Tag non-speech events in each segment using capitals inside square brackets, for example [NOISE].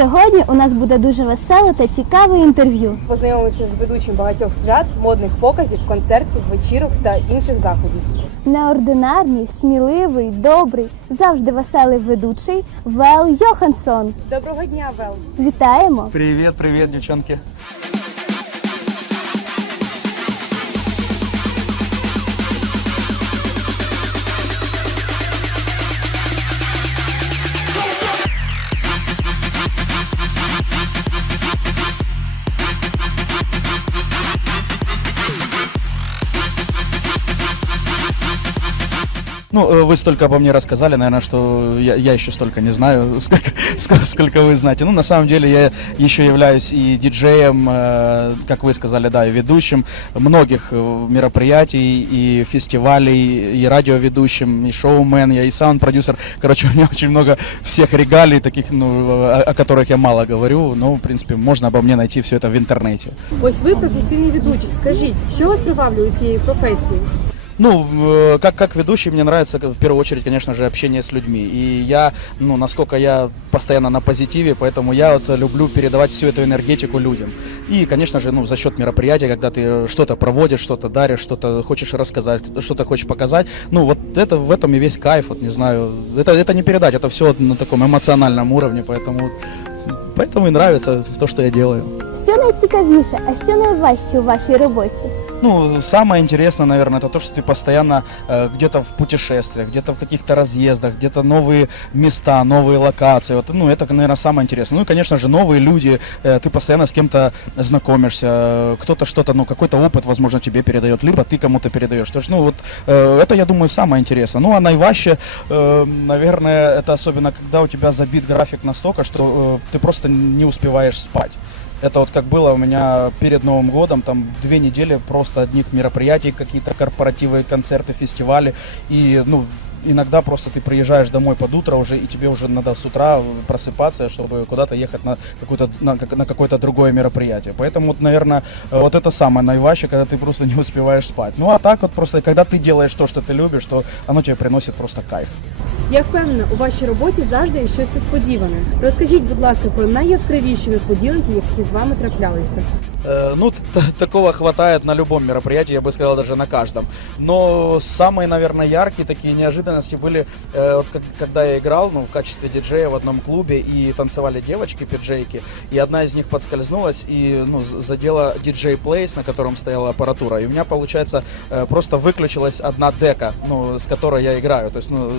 Сьогодні у нас буде дуже веселе та цікаве інтерв'ю. Познайомимося з ведучим багатьох свят, модних показів, концертів, вечірок та інших заходів. Неординарний, сміливий, добрий, завжди веселий ведучий Вел Йоханссон. Доброго дня, Вел! Вітаємо! Привіт, привіт, девчонки. Ну, э, вы столько обо мне рассказали, наверное, что я, я еще столько не знаю, сколько, [LAUGHS] сколько, сколько вы знаете. Ну, на самом деле, я еще являюсь и диджеем, э, как вы сказали, да, и ведущим многих э, мероприятий, и фестивалей, и радиоведущим, и шоумен, я и саунд-продюсер. Короче, у [LAUGHS] меня очень много всех регалий, таких, ну, о, о которых я мало говорю. Ну, в принципе, можно обо мне найти все это в интернете. Ось ви професійний ведучий. Скажіть, що вас приваблює цієї професії? Ну, э, как, как ведущий, мне нравится в первую очередь, конечно же, общение с людьми. И я, ну, насколько я постоянно на позитиве, поэтому я вот люблю передавать всю эту энергетику людям. И, конечно же, ну, за счет мероприятия, когда ты что-то проводишь, что-то даришь, что-то хочешь рассказать, что-то хочешь показать, ну, вот это в этом и весь кайф, вот, не знаю, это, это не передать, это все на таком эмоциональном уровне, поэтому, поэтому и нравится то, что я делаю. Що найцікавіше, а що найважче у вашій роботі? Ну, самое интересное, наверное, это то, что ты постоянно э, где-то в путешествиях, где-то в каких-то разъездах, где-то новые места, новые локации. Вот, ну, это, наверное, самое интересное. Ну и, конечно же, новые люди. Э, ты постоянно с кем-то знакомишься. э, Кто-то что-то, ну, какой-то опыт, возможно, тебе передает, либо ты кому-то передаешь. То есть, ну, вот э, это, я думаю, самое интересное. Ну, а наиваще, э, наверное, это особенно, когда у тебя забит график настолько, что э, ты просто не успеваешь спать. Это вот как было у меня перед Новым годом, там две недели просто одних мероприятий, какие-то корпоративы, концерты, фестивали. И, ну, иногда просто ты приезжаешь домой под утро уже, и тебе уже надо с утра просыпаться, чтобы куда-то ехать на, какую-то, на, на какое-то другое мероприятие. Поэтому, вот, наверное, вот это самое наиваще, когда ты просто не успеваешь спать. Ну, а так вот просто, когда ты делаешь то, что ты любишь, то оно тебе приносит просто кайф. Я впевнена, у вашій роботі завжди є щось несподіване. Розкажіть, будь ласка, про найяскравіші несподіванки, які з вами траплялися. Э, Ну, такого хватает на любом мероприятии, я бы сказал, даже на каждом. Но самые, наверное, яркие такие неожиданности были, э, вот когда я играл ну, в качестве диджея в одном клубе, и танцевали девочки, пиджейки, и одна из них подскользнулась и ну, задела диджей плейс, на котором стояла аппаратура. И у меня, получается, э, просто выключилась одна дека, ну, с которой я играю. То есть, ну,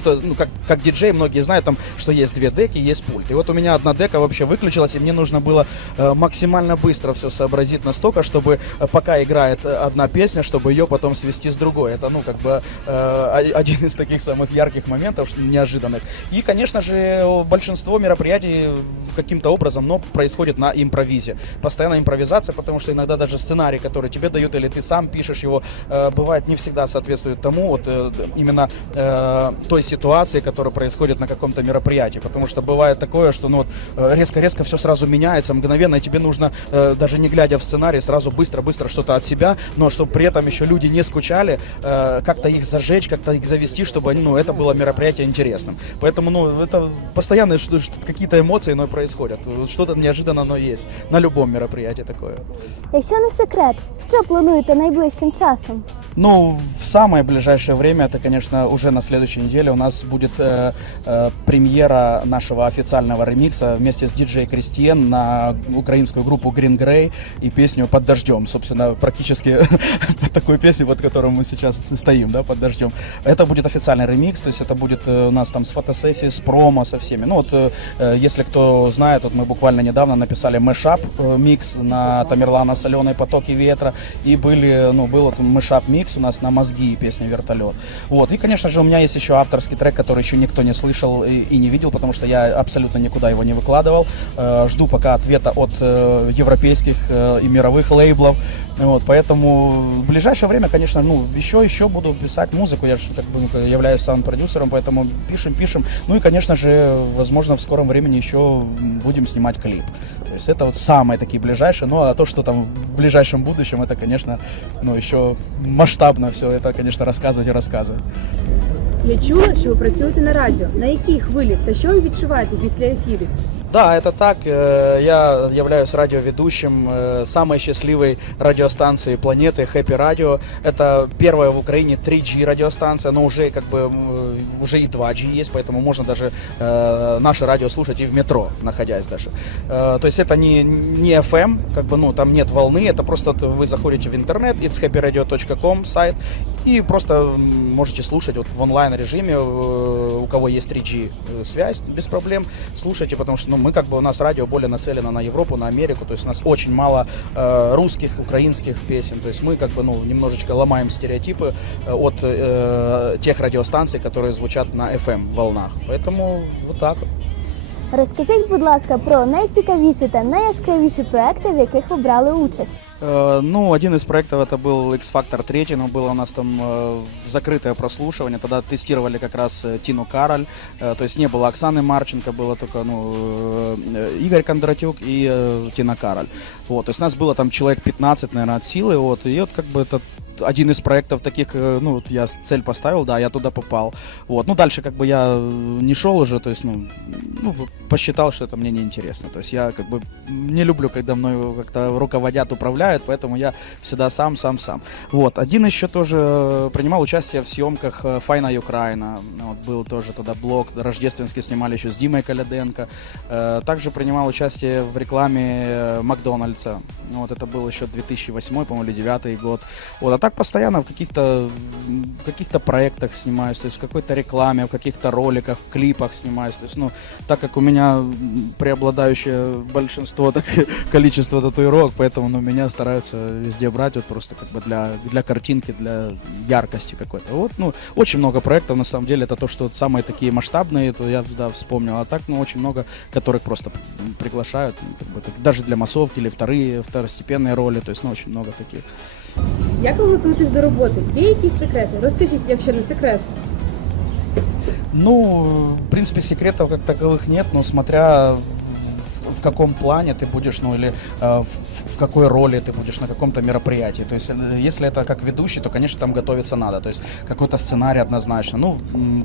кто- ну, как, как диджей, многие знают, там, что есть две деки, есть пульт. И вот у меня одна дека вообще выключилась, и мне нужно было э, максимально быстро все сообразить настолько, чтобы э, пока играет э, одна песня, чтобы ее потом свести с другой. Это, ну, как бы э, [LAUGHS] один из таких самых ярких моментов, неожиданных. И, конечно же, большинство мероприятий каким-то образом, но происходит на импровизе. Постоянно импровизация, потому что иногда даже сценарий, который тебе дают, или ты сам пишешь его, э, бывает не всегда соответствует тому, вот э, именно э, той ситуации, которая происходит на каком-то мероприятии. Потому что бывает такое, что ну, вот, э, резко-резко все сразу меняется, мгновенно, и тебе нужно, э, даже не глядя в сценарий, сразу быстро-быстро что-то от себя, но чтобы при этом еще люди не скучали, э, как-то их зажечь, как-то их завести, чтобы ну, это было мероприятие интересным. Поэтому ну, это постоянно какие-то эмоции но происходят. Что-то неожиданно оно есть. На любом мероприятии такое. Якщо не секрет, що плануєте найближчим часом? Ну, в самое ближайшее время, это, конечно, уже на следующей неделе у нас будет э, премьера нашего официального ремикса вместе с диджей Кристиен на украинскую группу Green Grey и песню «Под дождем». Собственно, практически [LAUGHS] под такую песню, вот которую мы сейчас стоим, да, «Под дождем». Это будет официальный ремикс, то есть это будет э, у нас там с фотосессией, с промо, со всеми. Ну вот, э, э, если кто знает, вот мы буквально недавно написали мешап э, микс на Тамерлана «Соленые потоки ветра», и были, ну, был вот мешап микс у нас на «Мозги» песня «Вертолет». Вот, и, конечно же, у меня есть еще авторский трек, который еще никто не слышал и, и не видел, потому что я абсолютно никуда его не выкладывал. Э, жду пока ответа от э, европейских э, и мировых лейблов. Вот, поэтому в ближайшее время, конечно, ну, еще, еще буду писать музыку. Я же как бы ну, являюсь саунд-продюсером, поэтому пишем, пишем. Ну и, конечно же, возможно, в скором времени еще будем снимать клип. То есть это вот самые такие ближайшие. Ну а то, что там в ближайшем будущем, это, конечно, ну, еще масштабно все это, конечно, рассказывать и рассказывать. Я чула, що ви працюєте на радіо. На якій хвилі та що ви відчуваєте після ефірів? Да, это так. Э, Я являюсь радиоведущим э, самой счастливой радиостанции планеты Happy Radio. Это первая в Украине 3G радиостанция, но уже как бы м, уже и 2G есть, поэтому можно даже э, наше радио слушать и в метро, находясь даже. Э, то есть это не, не FM, как бы, ну, там нет волны, это просто вот вы заходите в интернет, itshappyradio.com сайт, и просто м, можете слушать вот в онлайн режиме, э, у кого есть 3G э, связь, без проблем, слушайте, потому что ну, мы как бы у нас радио более нацелено на Европу, на Америку, то есть у нас очень мало э, русских, украинских песен, то есть мы как бы ну немножечко ломаем стереотипы э, от э, тех радиостанций, которые звучат на FM волнах, поэтому вот так вот. Розкажіть, будь ласка, про найцікавіші та найяскравіші проекти, в яких ви брали участь. Э, Ну, один из проектов это был X-Factor 3, но было у нас там э, закрытое прослушивание. Тогда тестировали как раз э, Тину Кароль. То есть не было Оксаны Марченко, было только ну, Игорь Кондратюк и Тина Кароль. Вот, то есть нас было там человек 15, наверное, от силы. Вот, и вот как бы это один из проектов таких, э, ну, вот я цель поставил, да, я туда попал. Вот, ну, дальше как бы я э, не шел уже, то есть, ну, ну, посчитал, что это мне неинтересно. То есть я как бы не люблю, когда мною как-то руководят, управляют, поэтому я всегда сам, сам, сам. Вот, один еще тоже э, принимал участие в съемках Файна Украина. Вот, был тоже тогда блог, рождественский снимали еще с Димой Каляденко. Э, Также принимал участие в рекламе Макдональдса. Вот это был еще 2008, по-моему, или 2009 год. Вот, а так постоянно в каких-то каких-то проектах снимаюсь, то есть в какой-то рекламе, в каких-то роликах, в клипах снимаюсь. То есть, ну, так как у меня преобладающее большинство [LAUGHS] так, количество татуировок, поэтому ну, меня стараются везде брать, вот просто как бы для, для картинки, для яркости какой-то. Вот, ну, очень много проектов, на самом деле, это то, что вот самые такие масштабные, это я да, вспомнил, а так, ну, очень много, которых просто приглашают, ну, как бы, так, даже для массовки или вторые, второстепенные роли, то есть, ну, очень много таких. Як ви готуєтесь до роботи? Є якісь секрети? Розкажіть, якщо не секрет. Ну, в принципе, секретов как таковых нет, но смотря в- в каком плане ты будешь, ну или э, в, в какой роли ты будешь на каком-то мероприятии. То есть, э, если это как ведущий, то, конечно, там готовиться надо. То есть, какой-то сценарий однозначно. Ну,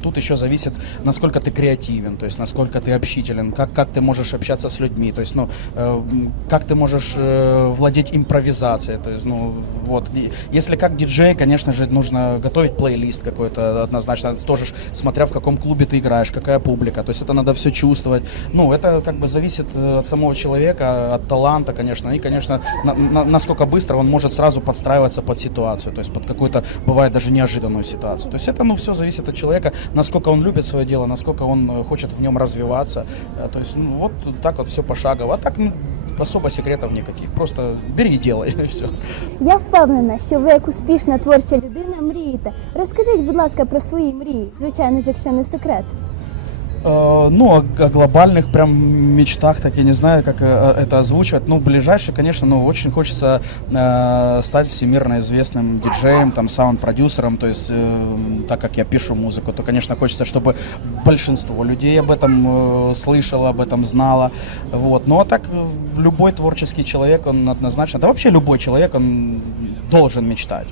тут еще зависит, насколько ты креативен, то есть, насколько ты общителен, как, как ты можешь общаться с людьми, то есть, ну, э, как ты можешь э, владеть импровизацией. То есть, ну, вот. Если как диджей, конечно же, нужно готовить плейлист какой-то однозначно. Тоже смотря в каком клубе ты играешь, какая публика. То есть это надо все чувствовать. Ну, это как бы зависит от самого человека, от таланта, конечно. И, конечно, на- на- насколько быстро он может сразу подстраиваться под ситуацию. То есть под какую-то, бывает, даже неожиданную ситуацию. То есть это, ну, все зависит от человека, насколько он любит свое дело, насколько он э, хочет в нем развиваться. Э, То есть, ну, вот так вот все пошагово. А так, ну, особо секретов никаких. Просто бери и делай, и все. Я впевнена, що ви як успішна творча людина мрієте. Розкажіть, будь ласка, про свої мрії, звичайно ж, якщо не секрет. Э, Ну, о, о глобальных прям мечтах, так я не знаю, как э, это озвучивать. Ну, ближайшее, конечно, ну, очень хочется э, стать всемирно известным диджеем, там, саунд-продюсером, то есть, э, так как я пишу музыку, то, конечно, хочется, чтобы большинство людей об этом э, слышало, об этом знало, вот. Ну, а так, э, любой творческий человек, он однозначно, да вообще любой человек, он должен мечтать.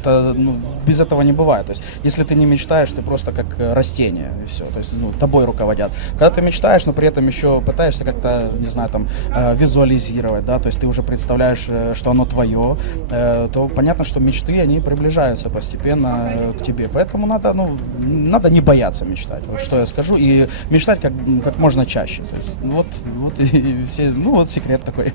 Это, ну, без этого не бывает. То есть, если ты не мечтаешь, ты просто как э, растение, и все. То есть, ну, тобой руководят. Когда ты мечтаешь, но при этом еще пытаешься как-то, не знаю, там, э, визуализировать, да, то есть ты уже представляешь, э, что оно твое, э, то понятно, что мечты, они приближаются постепенно э, к тебе. Поэтому надо, ну, надо не бояться мечтать. Вот что я скажу. И мечтать как, как можно чаще. То есть, ну, вот, вот и все, ну, вот секрет такой.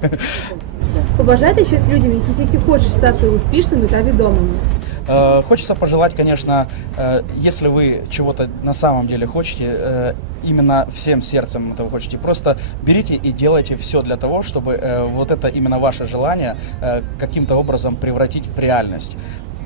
Побажайте щось людям, які тільки хочуть стати успішними та відомими. Э, Хочется пожелать, конечно, э, если вы чего-то на самом деле хотите, э, именно всем сердцем этого хотите, просто берите и делайте все для того, чтобы вот это именно ваше желание каким-то образом превратить в реальность.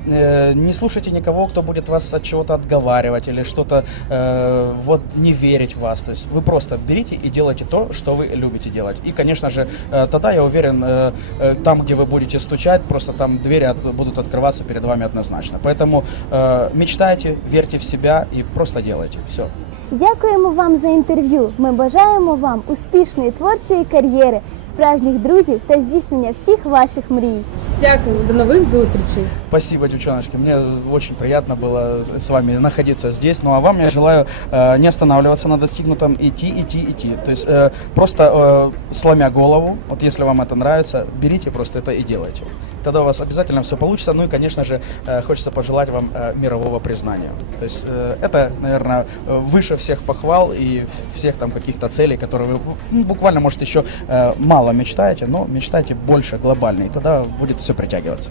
Э, Не слушайте никого, кто будет вас от чего-то отговаривать или что-то э, вот не верить в вас. То есть вы просто берите и делайте то, что вы любите делать. И, конечно же, э, тогда я уверен, э, э, там, где вы будете стучать, просто там двери от- будут открываться перед вами однозначно. Поэтому э, мечтайте, верьте в себя и просто делайте. Все. Дякуємо вам за інтерв'ю. Ми бажаємо вам успішної творчої кар'єри, справжніх друзів та здійснення всіх ваших мрій. Дякую, до нових зустрічей. Спасибо, девчоночки. Мне очень приятно было с вами находиться здесь. Ну а вам я желаю э, не останавливаться на достигнутом, идти, идти, идти. То есть э, просто э, сломя голову, вот если вам это нравится, берите просто это и делайте. Тогда у вас обязательно все получится. Ну и, конечно же, э, хочется пожелать вам э, мирового признания. То есть э, это, наверное, э, выше всех похвал и в- всех там каких-то целей, которые вы ну, буквально, может, еще э, мало мечтаете, но мечтайте больше, глобально, и тогда будет все притягиваться.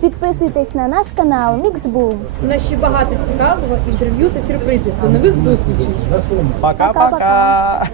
Підписуйтесь на наш канал Міксбум. У нас ще багато цікавого інтерв'ю та сюрпризів. До нових зустрічей. Пока-пока. Пока-пока!